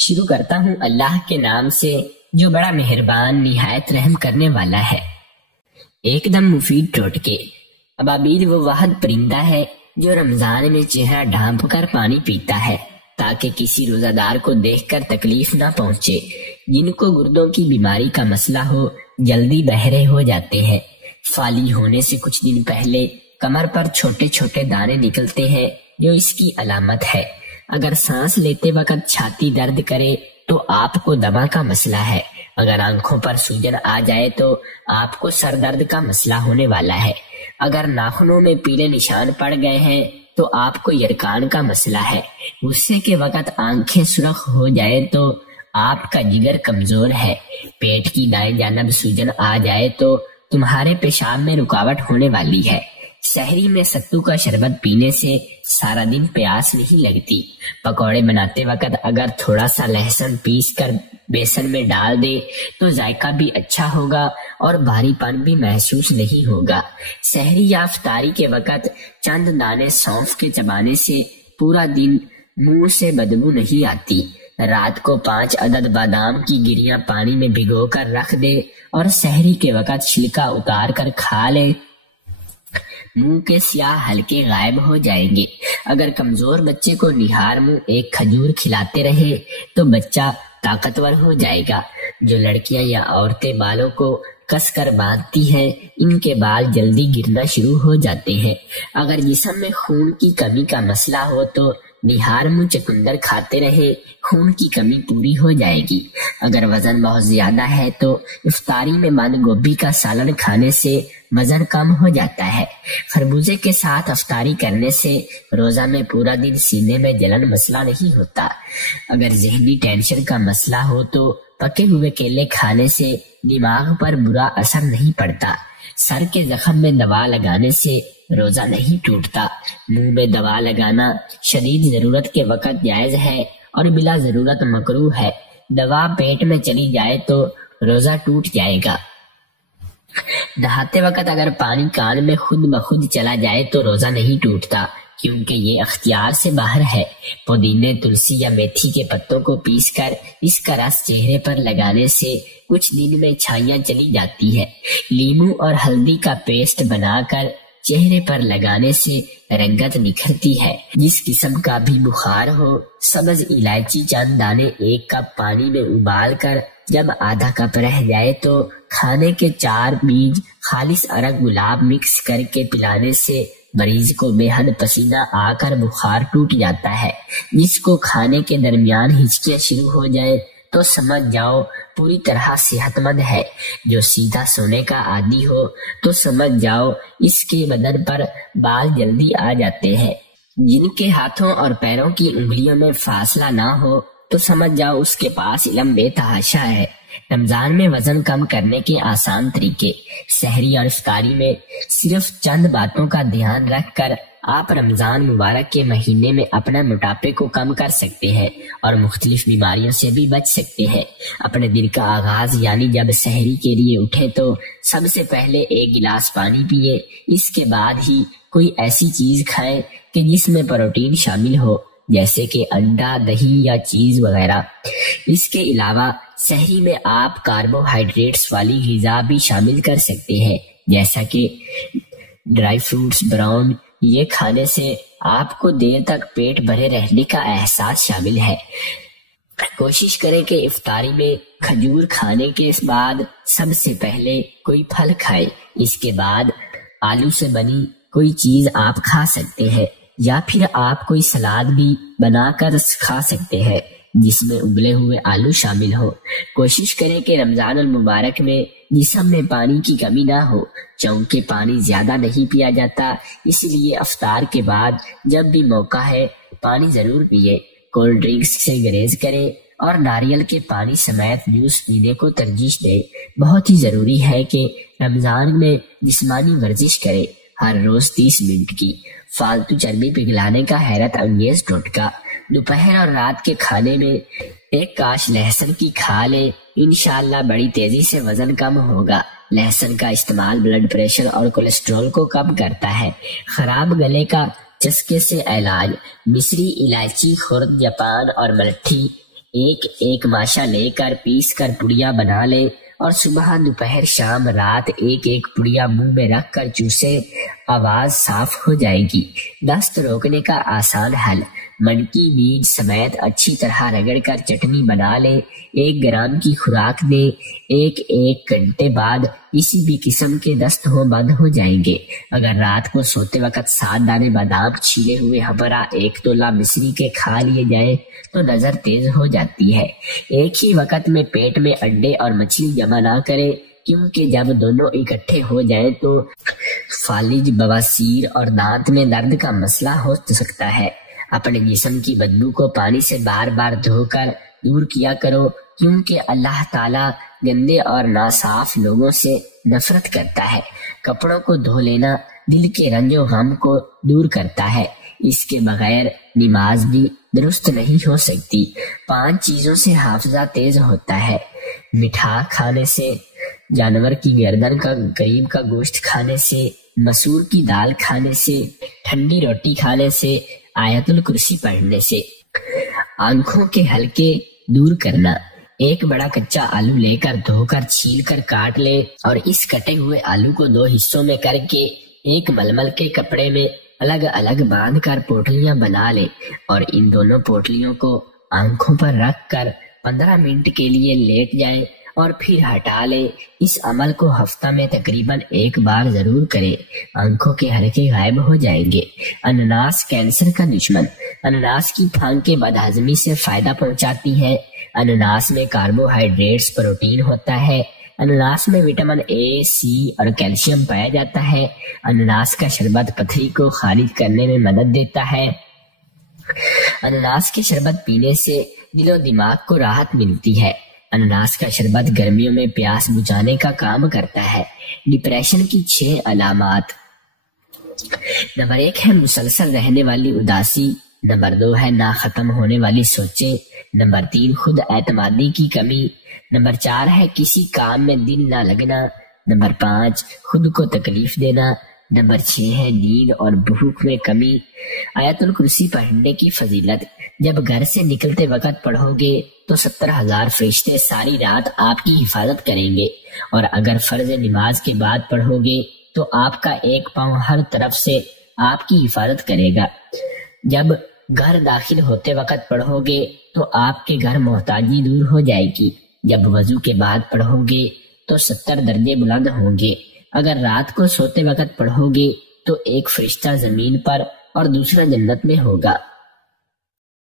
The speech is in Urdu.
شروع کرتا ہوں اللہ کے نام سے جو بڑا مہربان نہایت رحم کرنے والا ہے۔ ایک دم مفید ٹوٹکے۔ ابابیل وہ واحد پرندہ ہے جو رمضان میں چہرہ ڈھانپ کر پانی پیتا ہے تاکہ کسی روزہ دار کو دیکھ کر تکلیف نہ پہنچے۔ جن کو گردوں کی بیماری کا مسئلہ ہو جلدی بہرے ہو جاتے ہیں۔ فالی ہونے سے کچھ دن پہلے کمر پر چھوٹے چھوٹے دانے نکلتے ہیں جو اس کی علامت ہے۔ اگر سانس لیتے وقت چھاتی درد کرے تو آپ کو دمہ کا مسئلہ ہے۔ اگر آنکھوں پر سوجن آ جائے تو آپ کو سر درد کا مسئلہ ہونے والا ہے۔ اگر ناخنوں میں پیلے نشان پڑ گئے ہیں تو آپ کو یرکان کا مسئلہ ہے۔ غصے کے وقت آنکھیں سرخ ہو جائے تو آپ کا جگر کمزور ہے۔ پیٹ کی دائیں جانب سوجن آ جائے تو تمہارے پیشاب میں رکاوٹ ہونے والی ہے۔ سحری میں ستو کا شربت پینے سے سارا دن پیاس نہیں لگتی۔ پکوڑے بناتے وقت اگر تھوڑا سا لہسن پیس کر بیسن میں ڈال دے تو ذائقہ بھی اچھا ہوگا اور بھاری پن بھی محسوس نہیں ہوگا۔ سحری یا افطاری کے وقت چند دانے سونف کے چبانے سے پورا دن منہ سے بدبو نہیں آتی۔ رات کو 5 عدد بادام کی گریاں پانی میں بھگو کر رکھ دے اور سحری کے وقت چھلکا اتار کر کھا لے، منہ کے سیاہ ہلکے غائب ہو جائیں گے۔ اگر کمزور بچے کو نہار منہ ایک کھجور کھلاتے رہے تو بچہ طاقتور ہو جائے گا۔ جو لڑکیاں یا عورتیں بالوں کو کس کر باندھتی ہیں ان کے بال جلدی گرنا شروع ہو جاتے ہیں۔ اگر جسم میں خون کی کمی کا مسئلہ ہو تو نہار منہ چقندر کھاتے رہے، خون کی کمی پوری ہو جائے گی۔ اگر وزن بہت زیادہ ہے تو افطاری میں بند گوبھی کا سالن کھانے سے وزن کم ہو جاتا ہے۔ خربوزے کے ساتھ افطاری کرنے سے روزہ میں پورا دن سینے میں جلن مسئلہ نہیں ہوتا۔ اگر ذہنی ٹینشن کا مسئلہ ہو تو پکے ہوئے کیلے کھانے سے دماغ پر برا اثر نہیں پڑتا۔ سر کے زخم میں دوا لگانے سے روزہ نہیں ٹوٹتا۔ منہ میں دوا لگانا شدید ضرورت کے وقت جائز ہے اور بلا ضرورت مکروہ ہے۔ دوا پیٹ میں چلی جائے تو روزہ ٹوٹ جائے گا۔ نہاتے وقت اگر پانی کان میں خود بخود چلا جائے تو روزہ نہیں ٹوٹتا کیونکہ یہ اختیار سے باہر ہے۔ پودینے، تلسی یا میتھی کے پتوں کو پیس کر اس کا رس چہرے پر لگانے سے کچھ دن میں چھائیاں چلی جاتی ہے۔ لیموں اور ہلدی کا پیسٹ بنا کر چہرے پر لگانے سے رنگت نکھرتی ہے۔ جس قسم کا بھی بخار ہو، سبز الائچی چند دانے 1 کپ پانی میں ابال کر جب آدھا کپ رہ جائے تو کھانے کے 4 بیج خالص ارگ گلاب مکس کر کے پلانے سے مریض کو بے حد پسینہ آ کر بخار ٹوٹ جاتا ہے۔ جس کو کھانے کے درمیان ہچکیاں شروع ہو جائیں تو سمجھ جاؤ پوری طرح صحت مند ہے۔ جو سیدھا سونے کا عادی ہو تو سمجھ جاؤ اس کے بدن پر بال جلدی آ جاتے ہیں۔ جن کے ہاتھوں اور پیروں کی انگلیوں میں فاصلہ نہ ہو تو سمجھ جاؤ اس کے پاس علم بے تحاشا ہے۔ رمضان میں وزن کم کرنے کے آسان طریقے۔ سحری اور افطاری میں صرف چند باتوں کا دھیان رکھ کر آپ رمضان مبارک کے مہینے میں اپنے موٹاپے کو کم کر سکتے ہیں اور مختلف بیماریوں سے بھی بچ سکتے ہیں۔ اپنے دن کا آغاز یعنی جب سحری کے لیے اٹھے تو سب سے پہلے 1 گلاس پانی پیے، اس کے بعد ہی کوئی ایسی چیز کھائیں کہ جس میں پروٹین شامل ہو جیسے کہ انڈا، دہی یا چیز وغیرہ۔ اس کے علاوہ سحری میں آپ کاربوہائیڈریٹس والی غذا بھی شامل کر سکتے ہیں جیسا کہ ڈرائی فروٹس، براؤن۔ یہ کھانے سے آپ کو دیر تک پیٹ بھرے رہنے کا احساس شامل ہے۔ کوشش کریں کہ افطاری میں کھجور کھانے کے بعد سب سے پہلے کوئی پھل کھائیں۔ اس کے بعد آلو سے بنی کوئی چیز آپ کھا سکتے ہیں یا پھر آپ کوئی سلاد بھی بنا کر کھا سکتے ہیں جس میں ابلے ہوئے آلو شامل ہو۔ کوشش کریں کہ رمضان المبارک میں جسم میں پانی کی کمی نہ ہو، چونکہ پانی زیادہ نہیں پیا جاتا، اس لیے افطار کے بعد جب بھی موقع ہے پانی ضرور پیے۔ کولڈ ڈرنکس سے گریز کریں اور ناریل کے پانی سمیت جوس پینے کو ترجیح دیں۔ بہت ہی ضروری ہے کہ رمضان میں جسمانی ورزش کریں، ہر روز 30 منٹ کی۔ فالتو چربی پگھلانے کا حیرت انگیز ٹوٹکا۔ دوپہر اور رات کے کھانے میں 1 کاش لہسن کی کھا لیں، انشاءاللہ بڑی تیزی سے وزن کم ہوگا۔ لہسن کا استعمال بلڈ پریشر اور کولیسٹرول کو کم کرتا ہے۔ خراب گلے کا چسکے سے علاج۔ مصری الائچی، خرد، جاپان اور ملٹھی ایک ایک ماشا لے کر پیس کر پڑیا بنا لیں اور صبح دوپہر شام رات ایک ایک پڑیا منہ میں رکھ کر چوسے، آواز صاف ہو جائے گی۔ دست روکنے کا آسان حل، منکی بیج سمیت اچھی طرح رگڑ کر چٹنی بنا لیں، 1 گرام کی خوراک دیں، 1 گھنٹے بعد کسی بھی قسم کے دست بند ہو جائیں گے۔ اگر رات کو سوتے وقت 7 دانے بادام چھیلے ہوئے ہمراہ 1 تولہ مصری کے کھا لیے جائیں تو نظر تیز ہو جاتی ہے۔ ایک ہی وقت میں پیٹ میں انڈے اور مچھلی جمع نہ کریں، کیونکہ جب دونوں اکٹھے ہو جائیں تو فالج، بواسیر اور دانت میں درد کا مسئلہ ہو سکتا ہے۔ اپنے جسم کی بدبو کو پانی سے بار بار دھو کر دور کیا کرو، کیونکہ اللہ تعالیٰ گندے اور ناصاف لوگوں سے نفرت کرتا ہے۔ کپڑوں کو دھو لینا دل کے رنج و غم کو دور کرتا ہے، اس کے بغیر نماز بھی درست نہیں ہو سکتی۔ 5 چیزوں سے حافظہ تیز ہوتا ہے: مٹھا کھانے سے، جانور کی گردن کا غریب کا گوشت کھانے سے، مسور کی دال کھانے سے، ٹھنڈی روٹی کھانے سے، آیت الکرسی پڑھنے سے۔ آنکھوں کے حلقے دور کرنا، 1 بڑا کچا آلو لے کر دھو کر چھیل کر کاٹ لے اور اس کٹے ہوئے آلو کو 2 حصوں میں کر کے ایک ململ کے کپڑے میں الگ الگ باندھ کر پوٹلیاں بنا لے اور ان دونوں پوٹلیوں کو آنکھوں پر رکھ کر 15 منٹ کے لیے لیٹ جائیں اور پھر ہٹا لے۔ اس عمل کو ہفتہ میں تقریباً 1 بار ضرور کریں، آنکھوں کے حلقے غائب ہو جائیں گے۔ انناس کینسر کا دشمن، انناس کی پھانکیں بدہضمی سے فائدہ پہنچاتی ہیں۔ انناس میں کاربوہائیڈریٹس، پروٹین ہوتا ہے۔ انناس میں وٹامن اے، سی اور کیلشیم پایا جاتا ہے۔ انناس کا شربت پتھری کو خارج کرنے میں مدد دیتا ہے۔ انناس کے شربت پینے سے دل و دماغ کو راحت ملتی ہے۔ انناس کا شربت گرمیوں میں پیاس بجھانے کا کام کرتا ہے۔ ڈپریشن کی 6 علامات: نمبر 1 ہے مسلسل رہنے والی اداسی، نمبر 2 ہے نہ ختم ہونے والی سوچیں، نمبر 3 خود اعتمادی کی کمی، نمبر 4 ہے کسی کام میں دل نہ لگنا، نمبر 5 خود کو تکلیف دینا، نمبر 6 ہے نیند اور بھوک میں کمی۔ آیت الکرسی پڑھنے کی فضیلت: جب گھر سے نکلتے وقت پڑھو گے تو 70,000 فرشتے ساری رات آپ کی حفاظت کریں گے، اور اگر فرض نماز کے بعد پڑھو گے تو آپ کا 1 پاؤں ہر طرف سے آپ کی حفاظت کرے گا۔ جب گھر داخل ہوتے وقت پڑھو گے تو آپ کے گھر محتاجی دور ہو جائے گی۔ جب وضو کے بعد پڑھو گے تو 70 درجے بلند ہوں گے۔ اگر رات کو سوتے وقت پڑھو گے تو 1 فرشتہ زمین پر اور دوسرا جنت میں ہوگا۔